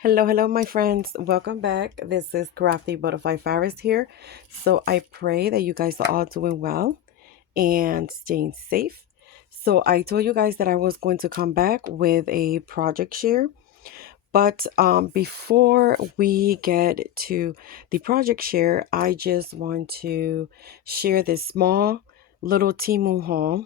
Hello, my friends. Welcome back. This is Crafty Butterfly Virus here. So I pray that you guys are all doing well and staying safe. So I told you guys that I was going to come back with a project share. But before we get to the project share, I just want to share this small little Temu haul.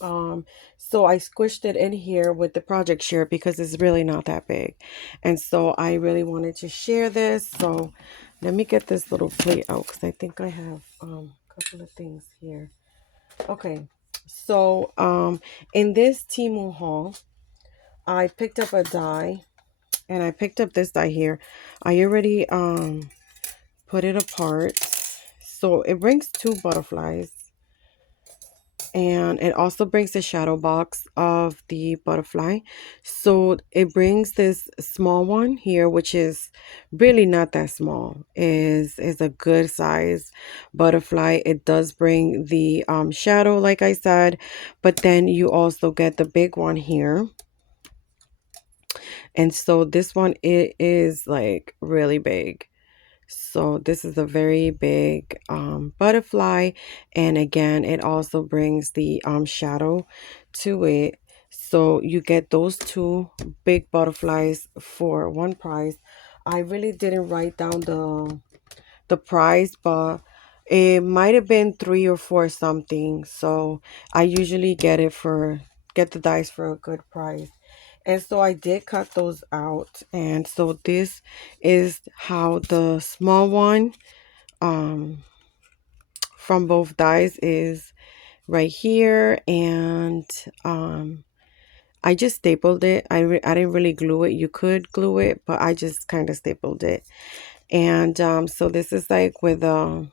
um, so I squished it in here with the project share because it's really not that big. And so I really wanted to share this. So let me get this little plate out because I think I have a couple of things here. Okay. So in this Temu haul, I picked up a die and I picked up this die here. I already put it apart. So it brings two butterflies. And it also brings the shadow box of the butterfly. So it brings this small one here, which is really not that small, is a good size butterfly. It does bring the shadow, like I said, but then you also get the big one here. And so this one, it is like really big. So this is a very big butterfly, and again it also brings the shadow to it. So you get those two big butterflies for one price. I really didn't write down the price, but it might have been three or four something. So I usually get the dice for a good price. And so I did cut those out. And so this is how the small one um from both dies is right here. And I just stapled it. I didn't really glue it. You could glue it, but I just kind of stapled it. And so this is like with the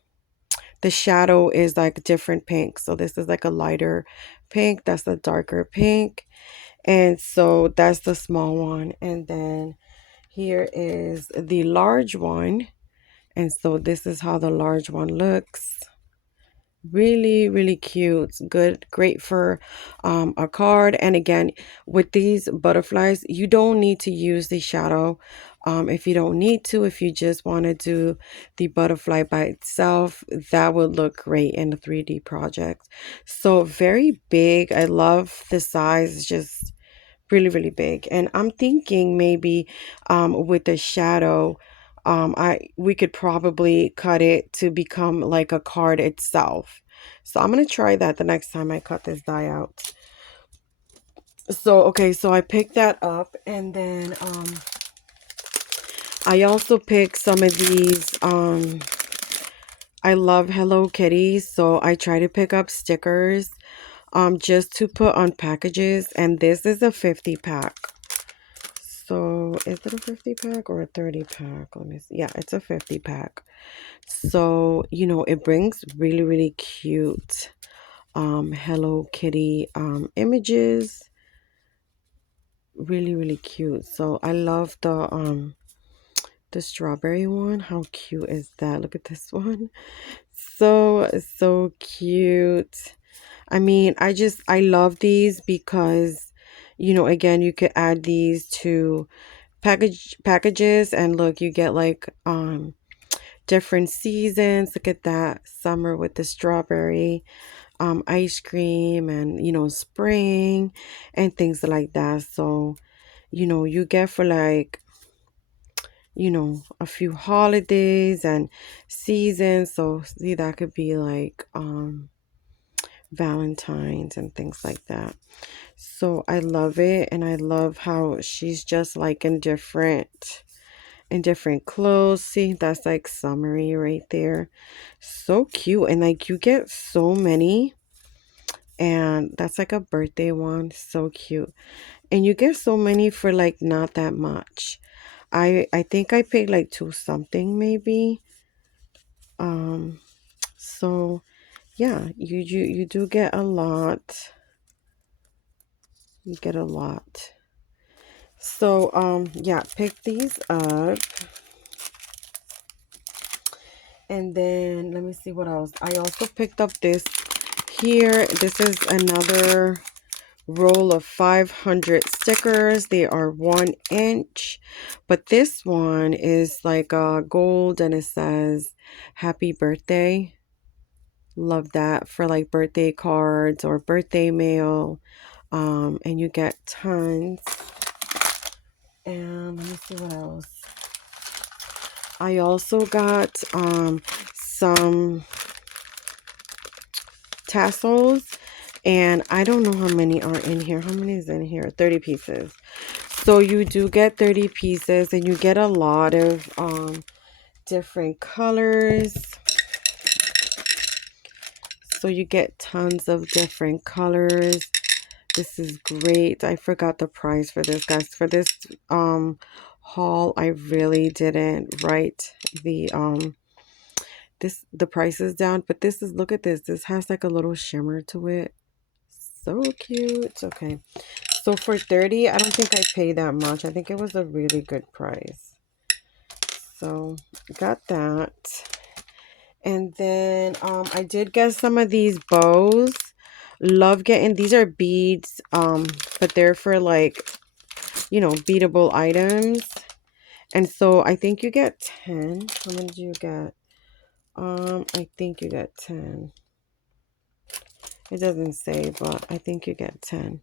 shadow is like different pink. So this is like a lighter pink. That's a darker pink. And so that's the small one. And then here is the large one. And so this is how the large one looks. Really cute. Good, great for a card. And again, with these butterflies, you don't need to use the shadow. If you don't need to, if you just want to do the butterfly by itself, that would look great in a 3D project. So very big. I love the size. It's just really big. And I'm thinking maybe with the shadow, I we could probably cut it to become like a card itself. So I'm gonna try that the next time I cut this die out. So okay, so I picked that up, and then I also picked some of these. I love Hello Kitty, so I try to pick up stickers just to put on packages, and this is a 50 pack. So is it a 50 pack or a 30 pack? Let me see. Yeah, it's a 50 pack. So, it brings really cute Hello Kitty images. Really cute. So I love the strawberry one. How cute is that? Look at this one. So cute. I mean, I love these because again, you could add these to packages, and look, you get like different seasons. Look at that, summer with the strawberry ice cream, and spring and things like that. So you get for like a few holidays and seasons. So see, that could be like Valentine's and things like that. So I love it, and I love how she's just like in different clothes. See, that's like summery right there. So cute. And like you get so many, and that's like a birthday one. So cute. And you get so many for like not that much. I think I paid like two something maybe. Um so yeah, you do get a lot. You get a lot. So yeah, pick these up. And then let me see what else. I also picked up this here. This is another roll of 500 stickers. They are 1 inch, but this one is like gold and it says happy birthday. Love that for like birthday cards or birthday mail. And you get tons. And let me see what else. I also got some tassels, and I don't know how many are in here. How many is in here? 30 pieces. So you do get 30 pieces, and you get a lot of different colors. So you get tons of different colors. This is great. I forgot the price for this, guys. For this haul, I really didn't write the prices down, but this is, look at this. This has like a little shimmer to it. So cute. Okay. So for 30, I don't think I paid that much. I think it was a really good price. So got that. And then I did get some of these bows. Love getting, these are beads, but they're for like, you know, beadable items. And so I think you get 10. How many do you get? I think you get 10. It doesn't say, but I think you get 10.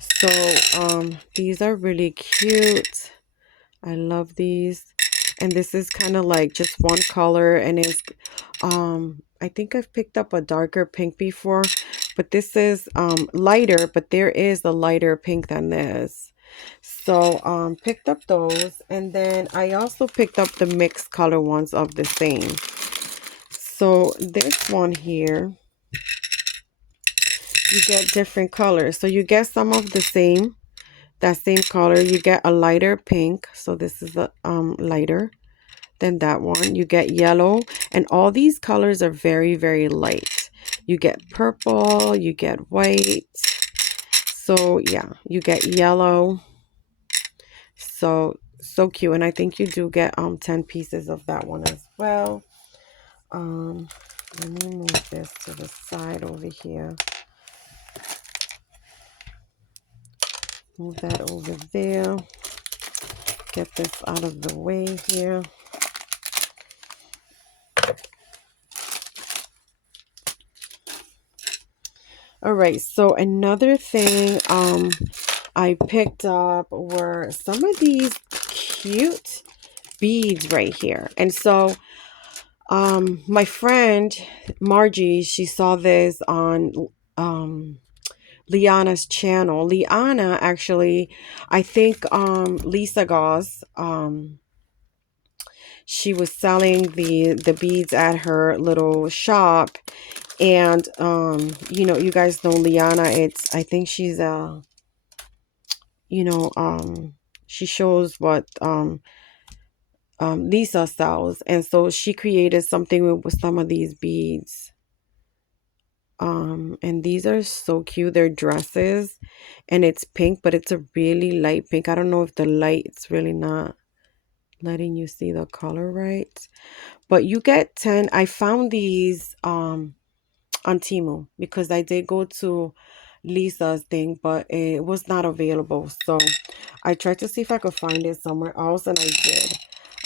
So these are really cute. I love these. And this is kind of like just one color, and it's I think I've picked up a darker pink before, but this is lighter, but there is a lighter pink than this. So picked up those, and then I also picked up the mixed color ones of the same. So this one here, you get different colors. So you get some of the same, that same color. You get a lighter pink. So this is a lighter than that one. You get yellow, and all these colors are very, very light. You get purple, you get white. So yeah, you get yellow. So cute. And I think you do get 10 pieces of that one as well. Let me move this to the side over here. Move that over there. Get this out of the way here. All right, so another thing I picked up were some of these cute beads right here. And so my friend Margie, she saw this on Liana's channel. Liana actually, I think Lisa Goss, she was selling the beads at her little shop. And you know, you guys know Liana, it's, I think she's you know, she shows what Lisa sells, and so she created something with some of these beads. And these are so cute. They're dresses, and it's pink, but it's a really light pink. I don't know if the light's really not letting you see the color right, but you get 10. I found these on Temu because I did go to Lisa's thing, but it was not available. So I tried to see if I could find it somewhere else, and I did.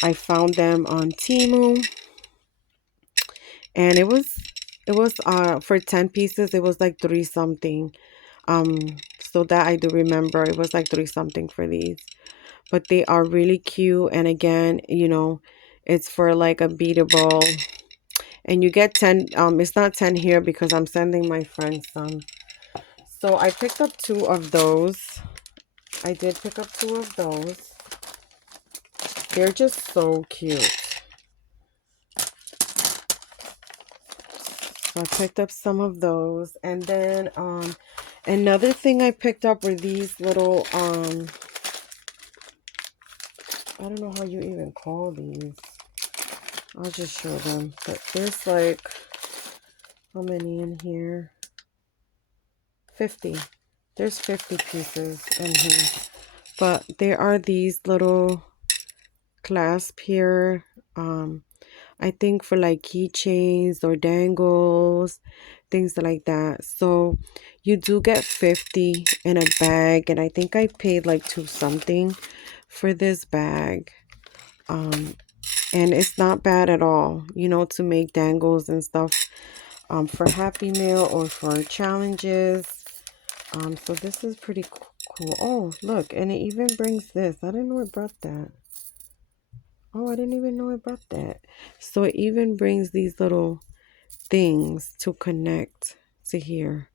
I found them on Temu, and it was for 10 pieces, it was like 3 something. So that I do remember, it was like 3 something for these. But they are really cute, and again, you know, it's for like a beadable. And you get 10, it's not 10 here because I'm sending my friend some. So I picked up 2 of those. I did pick up 2 of those. They're just so cute. So I picked up some of those. And then another thing I picked up were these little I don't know how you even call these. I'll just show them. But there's like, how many in here? 50. There's 50 pieces in here. But there are these little clasp here. I think for like keychains or dangles, things like that. So you do get 50 in a bag, and I think I paid like 2 something for this bag. And it's not bad at all, you know, to make dangles and stuff for Happy Meal or for challenges. So this is pretty cool. Oh, look, and it even brings this. I didn't know it brought that. Oh, I didn't even know it brought that. So it even brings these little things to connect to here.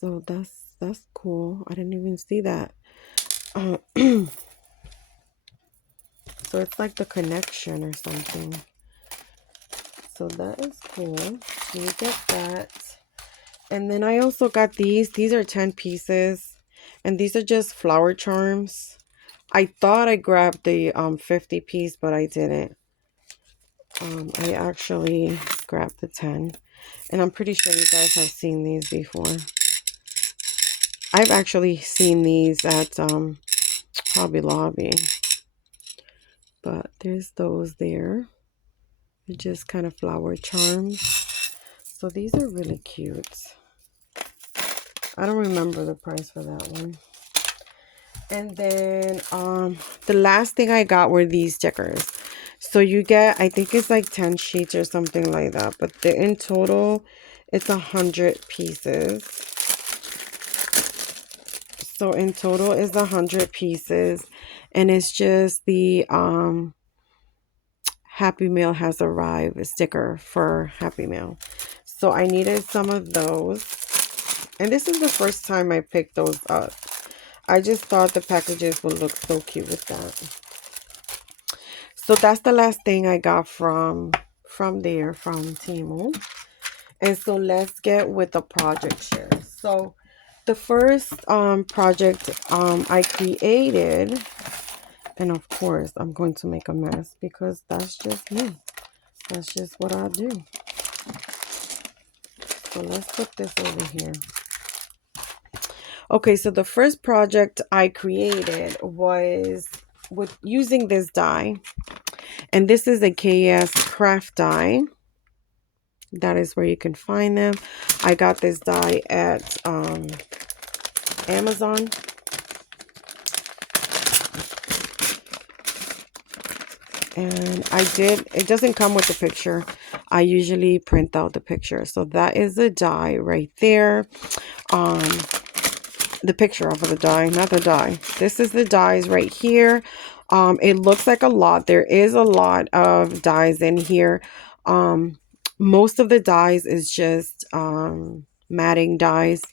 So that's cool. I didn't even see that. So it's like the connection or something. So that is cool. So you get that. And then I also got these. These are 10 pieces. And these are just flower charms. I thought I grabbed the 50 piece, but I didn't. I actually grabbed the 10. And I'm pretty sure you guys have seen these before. I've actually seen these at Hobby Lobby. But there's those there. They're just kind of flower charms. So these are really cute. I don't remember the price for that one. And then the last thing I got were these stickers. So you get, I think it's like 10 sheets or something like that. But in total, it's 100 pieces. So in total is 100 pieces. And it's just the Happy Meal has arrived sticker for Happy Meal. So I needed some of those. And this is the first time I picked those up. I just thought the packages would look so cute with that. So that's the last thing I got from Temu. And so let's get with the project share. So the first project I created, and of course I'm going to make a mess because that's just me. That's just what I do. So let's put this over here. Okay, so the first project I created was with using this die. And this is a KS craft die. That is where you can find them. I got this die at Amazon. And it doesn't come with the picture. I usually print out the picture. So that is the die right there. The picture of the die, not the die. This is the dies right here. It looks like a lot. There is a lot of dies in here. Most of the dies is just matting dies.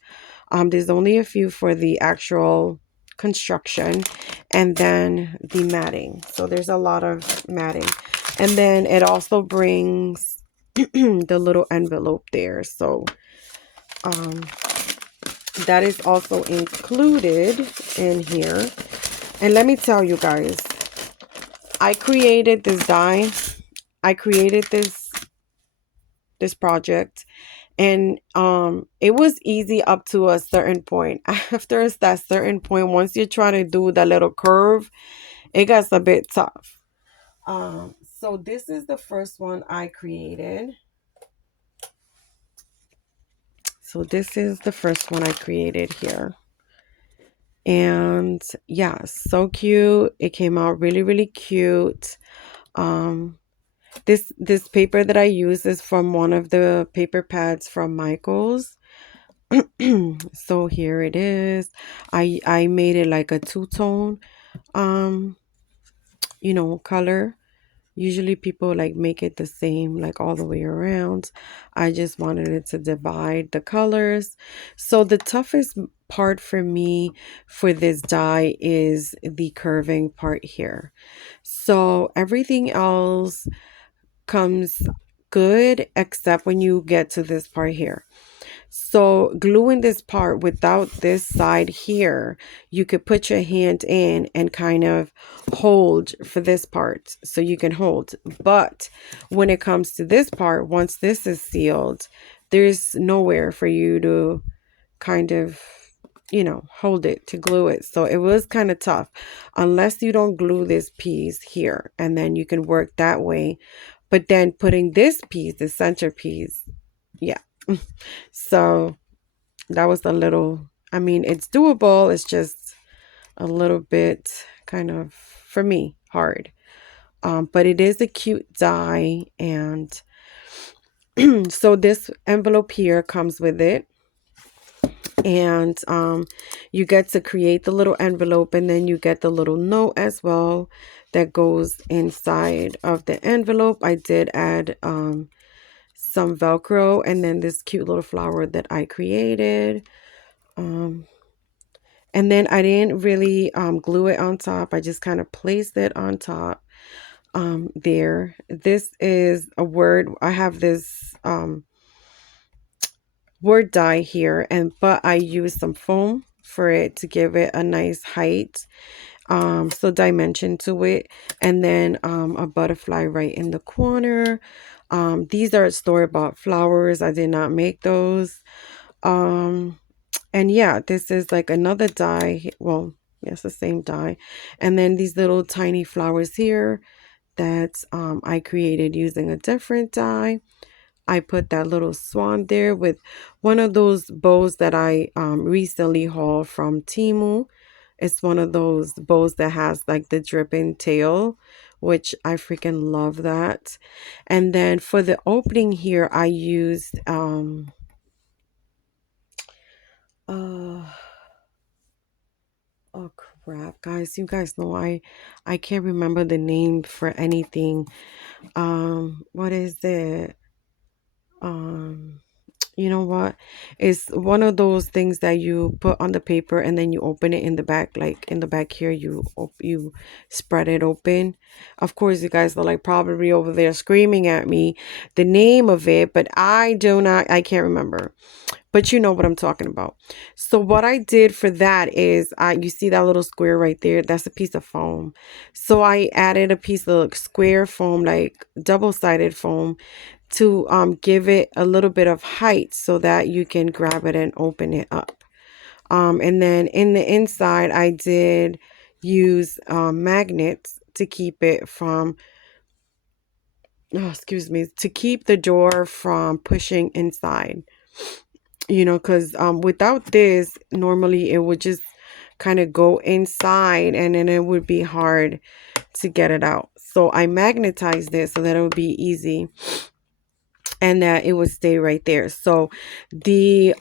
There's only a few for the actual construction and then the matting. So there's a lot of matting. And then it also brings the little envelope there. So that is also included in here. And let me tell you guys, I created this die. I created this project, and it was easy up to a certain point. After that certain point, once you try to do that little curve, it gets a bit tough. So this is the first one I created. So this is the first one I created here. And yeah, so cute. It came out really, really cute. This paper that I use is from one of the paper pads from Michael's. So here it is. I made it like a two-tone color. Usually people like make it the same, like all the way around. I just wanted it to divide the colors. So the toughest part for me for this die is the curving part here. So everything else comes good except when you get to this part here. So gluing this part without this side here, you could put your hand in and kind of hold for this part so you can hold. But when it comes to this part, once this is sealed, there's nowhere for you to kind of you know, hold it, to glue it. So it was kind of tough unless you don't glue this piece here, and then you can work that way. But then putting this piece, the centerpiece, yeah. So that was a little, I mean, it's doable. It's just a little bit kind of, for me, hard. But it is a cute die. And so this envelope here comes with it. And you get to create the little envelope, and then you get the little note as well that goes inside of the envelope. I did add some Velcro, and then this cute little flower that I created. And then I didn't really glue it on top. I just kind of placed it on top there. This is a word. I have this word die here, but I used some foam for it to give it a nice height, so dimension to it. And then a butterfly right in the corner. These are store-bought flowers. I did not make those. And yeah, this is like another die. Well, yes, the same die. And then these little tiny flowers here that I created using a different die. I put that little swan there with one of those bows that I recently hauled from Temu. It's one of those bows that has like the dripping tail, which I freaking love that. And then for the opening here, I used uh oh crap, guys, you guys know I can't remember the name for anything. What is it? Um You know what? It's one of those things that you put on the paper and then you open it in the back, like in the back here, you spread it open. Of course, you guys are like probably over there screaming at me the name of it, but I can't remember. But you know what I'm talking about. So what I did for that is, you see that little square right there? That's a piece of foam. So I added a piece of square foam, like double-sided foam, to give it a little bit of height so that you can grab it and open it up. And then in the inside, I did use magnets to keep it from, oh, excuse me, to keep the door from pushing inside. You know, because without this, normally it would just kind of go inside and then it would be hard to get it out. So I magnetized it so that it would be easy and that it would stay right there. So the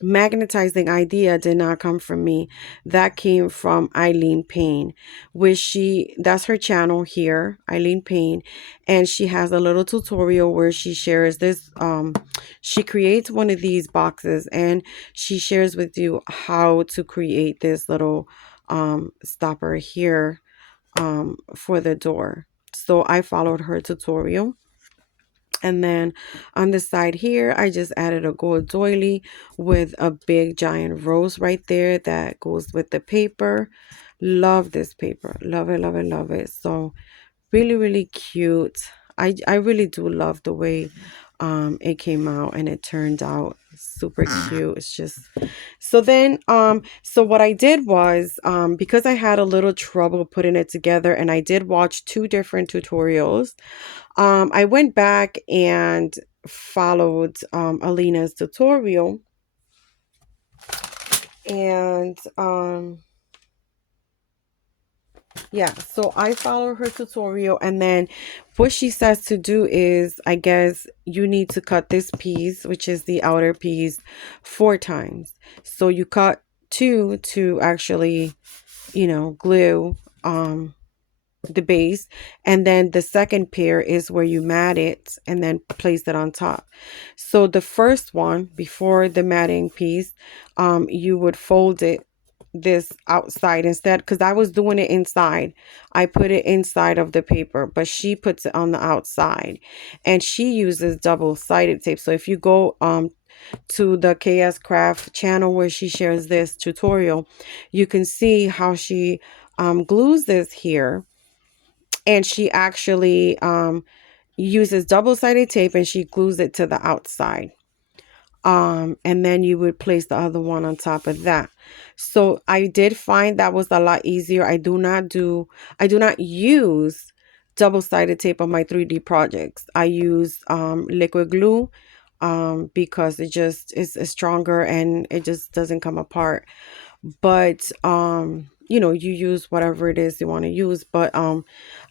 magnetizing idea did not come from me. That came from Eileen Payne, which that's her channel here, Eileen Payne, and she has a little tutorial where she shares this. She creates one of these boxes and she shares with you how to create this little stopper here for the door. So I followed her tutorial. And then on the side here, I just added a gold doily with a big giant rose right there that goes with the paper. Love this paper. Love it, love it, love it. So really, really cute. I really do love the way it came out, and it turned out super cute. It's just, so then so what I did was, because I had a little trouble putting it together and I did watch two different tutorials, I went back and followed Alina's tutorial, and yeah, so I follow her tutorial, and then what she says to do is, I guess you need to cut this piece, which is the outer piece, 4 times. So you cut 2 to actually, you know, glue the base, and then the second pair is where you mat it and then place it on top. So the first one, before the matting piece, you would fold it this outside instead, because I was doing it inside. I put it inside of the paper, but she puts it on the outside, and she uses double-sided tape. So if you go to the KS Craft channel where she shares this tutorial, you can see how she glues this here, and she actually uses double-sided tape and she glues it to the outside. And then you would place the other one on top of that. So I did find that was a lot easier. I do not use double-sided tape on my 3D projects. I use liquid glue because it just is stronger and it just doesn't come apart. But you know, you use whatever it is you want to use. But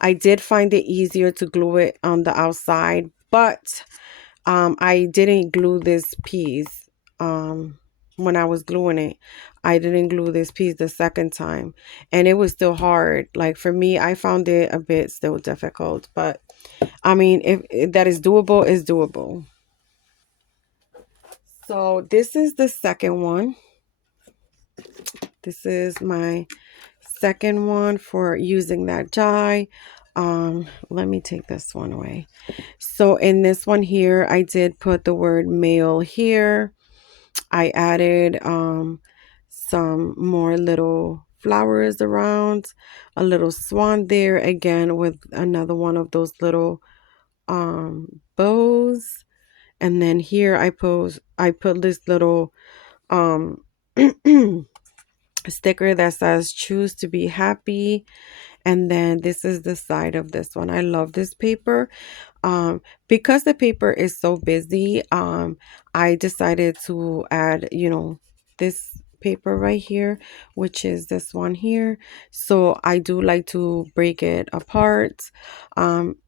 I did find it easier to glue it on the outside, but I didn't glue this piece when I was gluing it. I didn't glue this piece the second time, and it was still hard. Like for me, I found it a bit still difficult, but I mean, if that is doable, is doable. So this is the second one. This is my second one for using that die. Let me take this one away. So in this one here, I did put the word male here. I added some more little flowers around, a little swan there again with another one of those little bows. And then here I put this little um sticker that says choose to be happy. And then this is the side of this one. I love this paper. Because the paper is so busy, I decided to add, you know, this paper right here, which is this one here. So I do like to break it apart.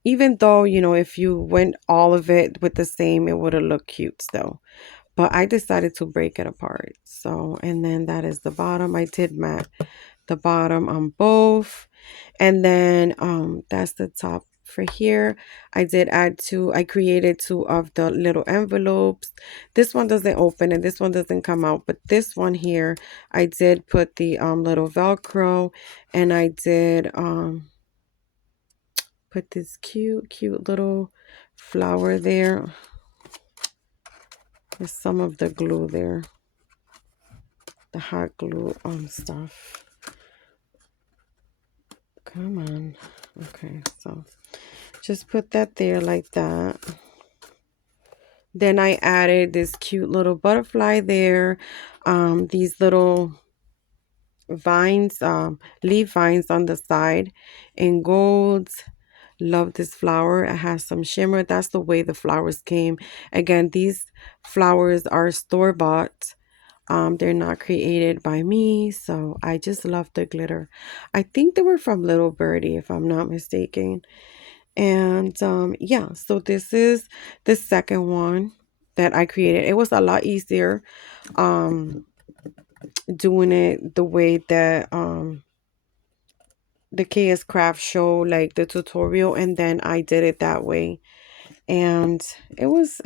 Even though, you know, if you went all of it with the same, it would have looked cute still. But I decided to break it apart. So, and then that is the bottom. I did mat the bottom on both. And then that's the top for here. I created two of the little envelopes. This one doesn't open and this one doesn't come out, but this one here, I did put the little Velcro, and I did put this cute little flower there. There's some of the glue there, the hot glue stuff. Come on. Okay, so just put that there like that. Then I added this cute little butterfly there. These little vines, leaf vines on the side in golds. Love this flower. It has some shimmer. That's the way the flowers came. Again, these flowers are store-bought. They're not created by me, so I just love the glitter. I think they were from Little Birdie, if I'm not mistaken. And yeah, so this is the second one that I created. It was a lot easier doing it the way that the KS Craft show, like the tutorial, and then I did it that way. And it was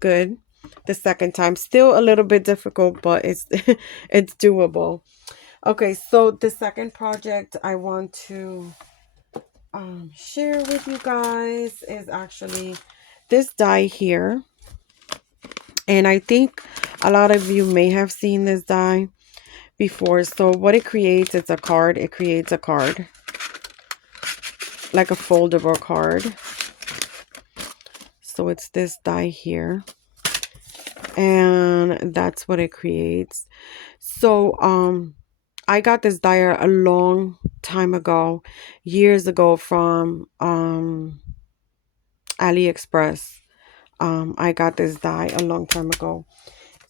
good the second time. Still a little bit difficult, but it's it's doable. Okay, so the second project I want to share with you guys is actually this die here. And I think a lot of you may have seen this die before. So what it creates, it's a card. It creates a card, like a foldable card. So it's this die here, and that's what it creates. So I got this die a long time ago, years ago, from AliExpress. I got this die a long time ago.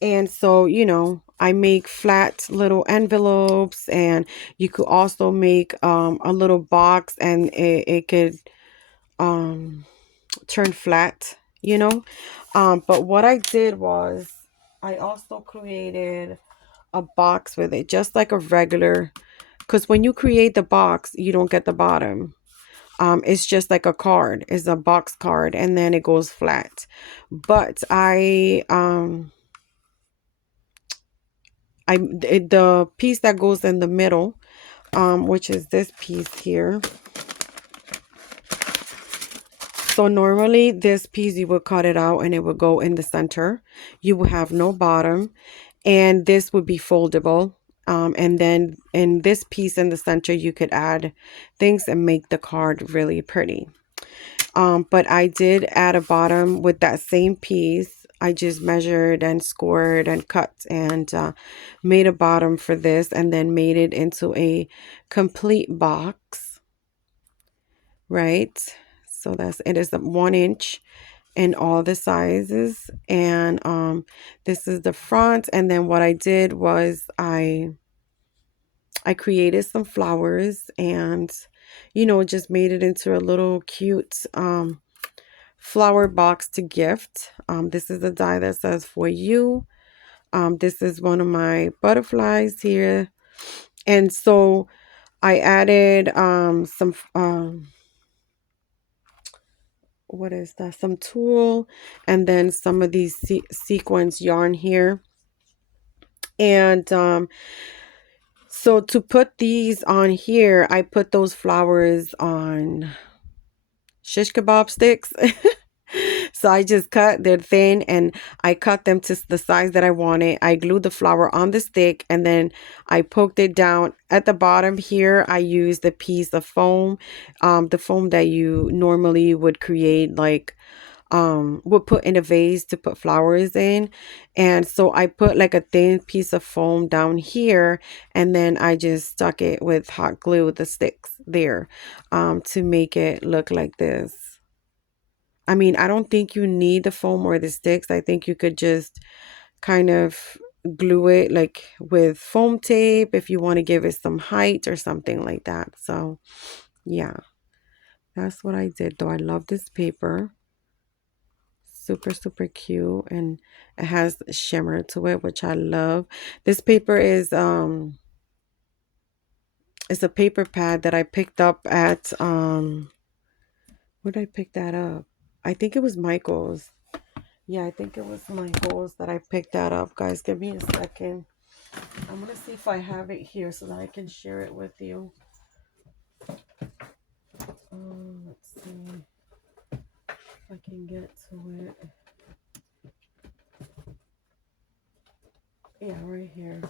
And so, you know, I make flat little envelopes, and you could also make a little box, and it could turn flat, you know. But what I did was I also created a box with it, just like a regular, because when you create the box, you don't get the bottom. It's just like a card. It's a box card, and then it goes flat. But the piece that goes in the middle, which is this piece here. So normally this piece, you would cut it out and it would go in the center. You will have no bottom, and this would be foldable. And then in this piece in the center, you could add things and make the card really pretty. But I did add a bottom with that same piece. I just measured and scored and cut and made a bottom for this, and then made it into a complete box, right? So that's it is 1 inch in all the sizes, and this is the front. And then what I did was I created some flowers and just made it into a little cute flower box to gift. This is a die that says for you. This is one of my butterflies here. And so I added some what is that? Some tulle, and then some of these sequins yarn here. And so to put these on here, I put those flowers on shish kebab sticks. So I just cut, they're thin, and I cut them to the size that I wanted. I glued the flower on the stick, and then I poked it down. At the bottom here, I used a piece of foam, the foam that you normally would create, like would put in a vase to put flowers in. And so I put like a thin piece of foam down here, and then I just stuck it with hot glue, the sticks there, to make it look like this. I mean, I don't think you need the foam or the sticks. I think you could just kind of glue it like with foam tape if you want to give it some height or something like that. So yeah, that's what I did though. I love this paper. Super, super cute, and it has shimmer to it, which I love. This paper is it's a paper pad that I picked up at where did I pick that up? I think it was Michael's. Yeah, I think it was Michael's that I picked that up. Guys, give me a second. I'm gonna see if I have it here so that I can share it with you. Let's see if I can get to it. Yeah, right here.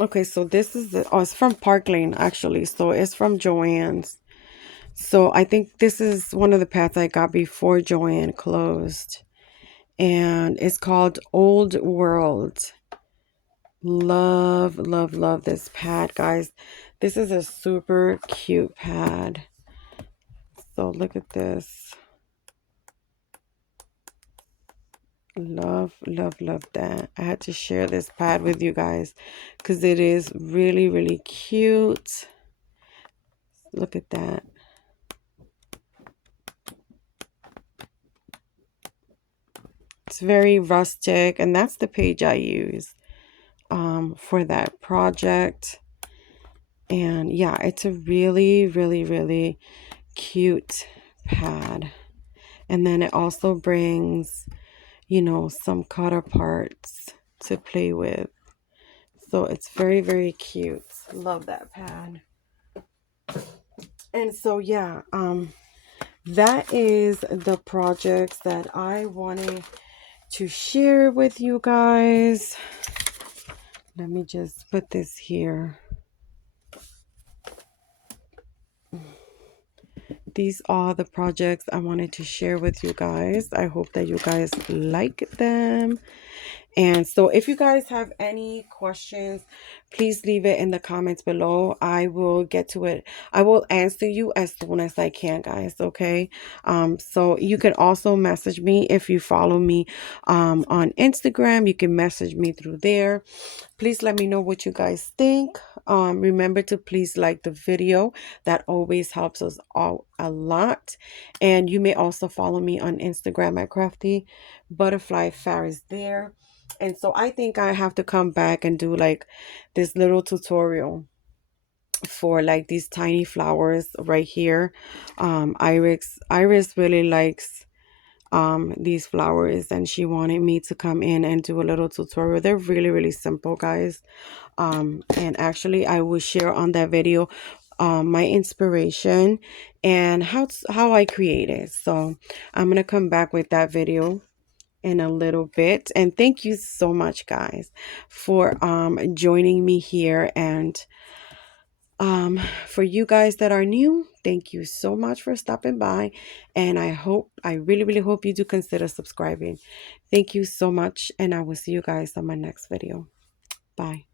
Okay, so this is it's from Park Lane actually. So it's from Joann's. So I think this is one of the pads I got before Joann closed. And it's called Old World. Love, love, love this pad, guys. This is a super cute pad. So look at this. Love, love, love that. I had to share this pad with you guys because it is really, really cute. Look at that. It's very rustic, and that's the page I use for that project. And yeah, it's a really, really, really cute pad. And then it also brings, some cutter parts to play with. So it's very, very cute. Love that pad. And so yeah, that is the projects that I wanted to share with you guys. Let me just put this here. These are the projects I wanted to share with you guys. I hope that you guys like them. And so if you guys have any questions, please leave it in the comments below. I will get to it. I will answer you as soon as I can, guys. Okay. So you can also message me if you follow me on Instagram. You can message me through there. Please let me know what you guys think. Remember to please like the video. That always helps us all a lot. And you may also follow me on Instagram at Crafty Butterfly Fairies there. And so I think I have to come back and do like this little tutorial for like these tiny flowers right here. Iris really likes these flowers, and she wanted me to come in and do a little tutorial. They're really, really simple, guys. And actually I will share on that video my inspiration and how I created. So I'm gonna come back with that video in a little bit. And thank you so much, guys, for joining me here. And Um, for you guys that are new, thank you so much for stopping by. And I really, really hope you do consider subscribing. Thank you so much. And I will see you guys on my next video. Bye.